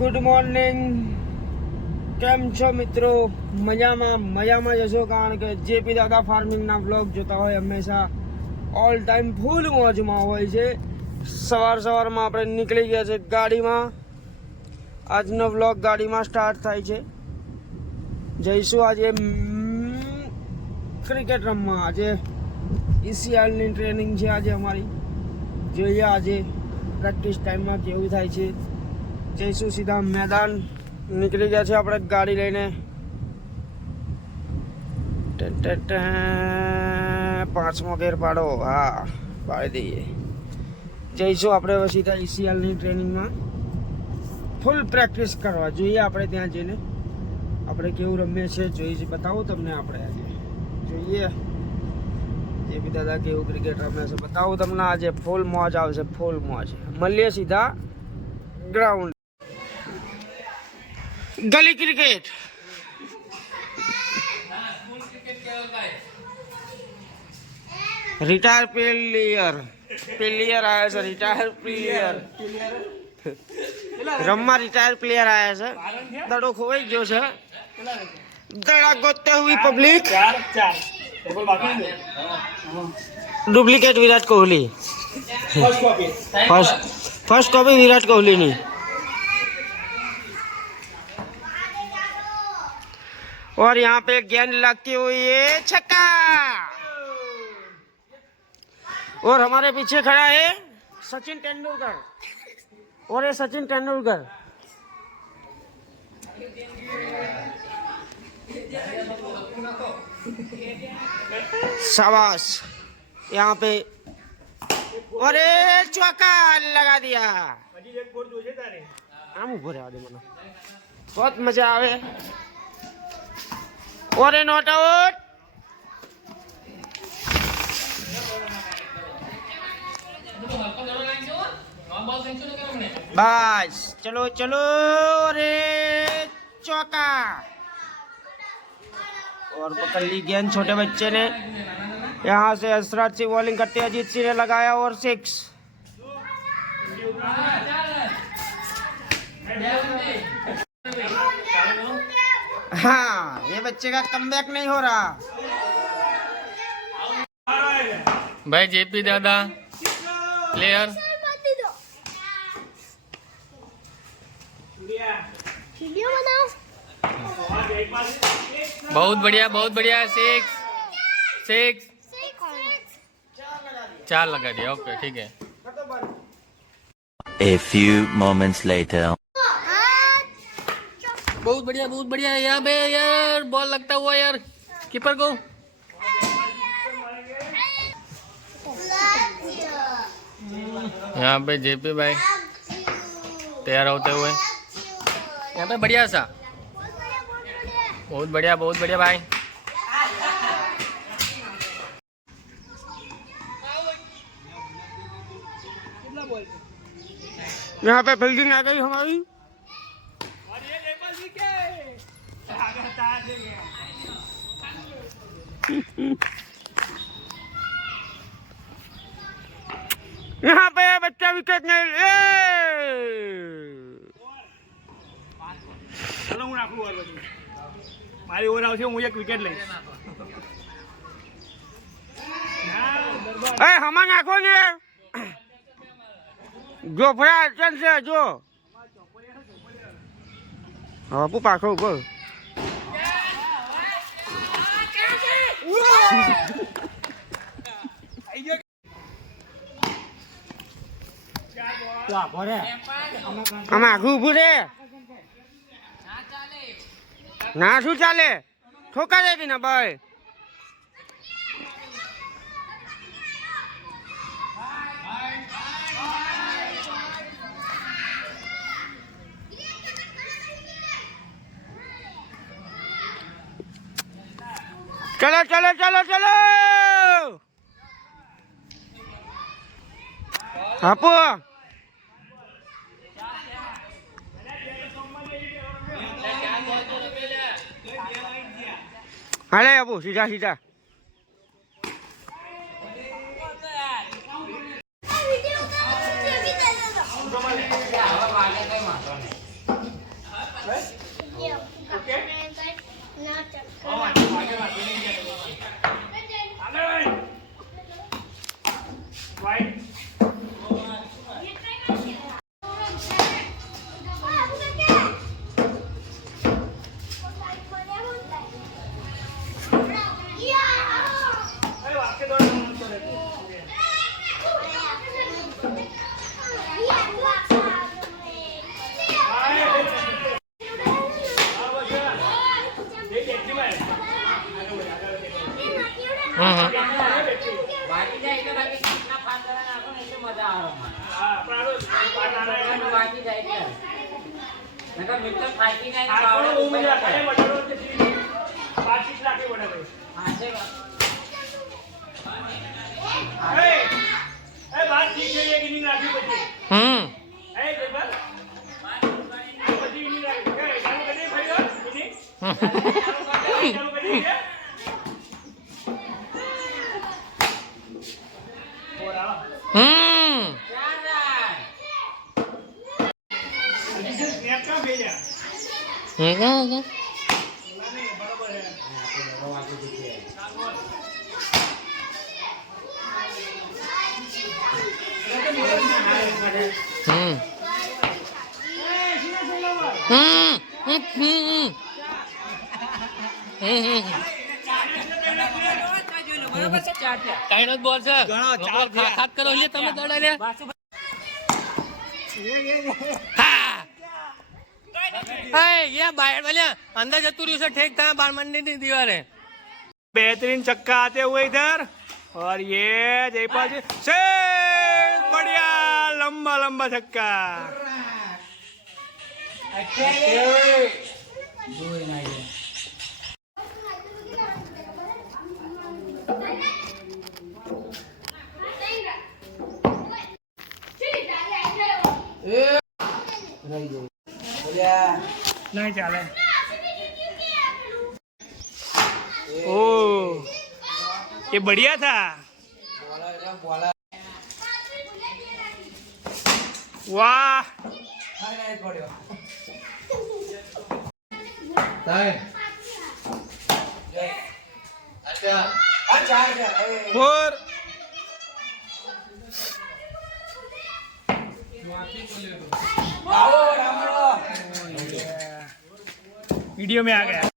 Good morning. કેમ છો મિત્રો? મજામાં જશો, કારણ કે જેપી દાદા ફાર્મિંગના વ્લોગ જોતા હોય હંમેશા ઓલ ટાઈમ ફૂલ મોજમાં હોય છે. સવારમાં આપણે નીકળી ગયા છે ગાડીમાં. આજનો વ્લોગ ગાડીમાં સ્ટાર્ટ થાય છે. જઈશું આજે ક્રિકેટ રમવા. આજે ECLની ટ્રેનિંગ છે આજે અમારી. જોઈએ આજે પ્રેક્ટિસ ટાઈમમાં કેવું થાય છે. જઈશું સીધા મેદાન. નીકળી ગયા છે આપણે ગાડી લઈને. 5મો ગેર પાડો. હા, પાડી દઈએ. જઈશું આપણે હવે સીધા ECLની ટ્રેનિંગમાં ફૂલ પ્રેક્ટિસ કરવા. જોઈએ આપણે ત્યાં જઈને આપણે કેવું રમીએ છીએ. જોઈએ બતાવું તમને આપણે આજે. જોઈએ જે બી દાદા કેવું ક્રિકેટ રમે છે બતાવું તમને આજે. ફૂલ મોજ આવશે, ફૂલ મોજ. મળીએ સીધા ગ્રાઉન્ડ. ગલી ક્રિકેટ. રિટાયર પ્લેયર આવ્યા છે. રિટાયર પ્લેયર રમવા રિટાયર પ્લેયર આવ્યા છે. દડો ખોવાઈ ગયો છે. દડા ગોતતે હુઈ public. Duplicate Virat Kohli. First copy Virat Kohli नहीं. और यहाँ पे गेंद लगती हुई है, छक्का. और हमारे पीछे खड़ा है सचिन तेंदुलकर. और ये सचिन तेंदुलकर. शाबाश. यहाँ पे और चौका लगा दिया. आम उभो रहवा दे મને. बहुत मजा आवे. और नॉट आउट. बस चलो चलो. रे चौका. और पकड़ ली गेंद छोटे बच्चे ने. यहाँ से हसरत से बॉलिंग करते अजीत सिंह ने लगाया और 6. हाँ, ये बच्चे का कमबैक नहीं हो रहा. भाई जेपी दादा प्लेयर. बहुत बढ़िया. 6 4 लगा दिया. ओके ठीक है. A few moments later. बहुत बढ़िया. यहाँ पे यार बॉल लगता हुआ यार कीपर को. यहाँ पे जेपी भाई तैयार होते हुए. यहाँ पे बढ़िया सा. बहुत बढ़िया भाई. यहाँ पे फील्डिंग आ गई हमारी. यहाँ पे बच्चा विकेट नहीं. चलो હું નાખું ઓવર પછી. મારી ઓવર આવશે, હું એક વિકેટ લઈશ. એ હમા નાખો ને. જોફરા અડચણ છે જો. બાપુ પાછો ઉભો. આમાં આખું ઉભું રે. ના શું ચાલે? ઠોકા દે ને ભાઈ. ચલો. આપો. હાલે આપો સીધા. આપણો બહુ મજા આવે. વડાડો છે સીધી. 25 લાખ એ વડાડો. એ વાત ઠીક છે એક ઇનિંગ રાખી પછી. એ જયપાલ. આ પછી ઇનિંગ રાખી. કે ચાલુ કરી ફરી વાર ઇનિંગ. ચાલુ કરી છે. ઓરા. સ્નેપ કા ભેજા. બરાબર ત્રણ જ બોલ છે ખાત કરો લે તમે દડા લે ये बाहर वाले अंदर जतु रही से ठेक था बार मंडी नहीं दीवार बेहतरीन चक्का आते हुए इधर और ये जयपाल जी से बढ़िया लंबा लंबा छक्का नहीं चाले ओ ये बढ़िया था वाह और वीडियो में आ गया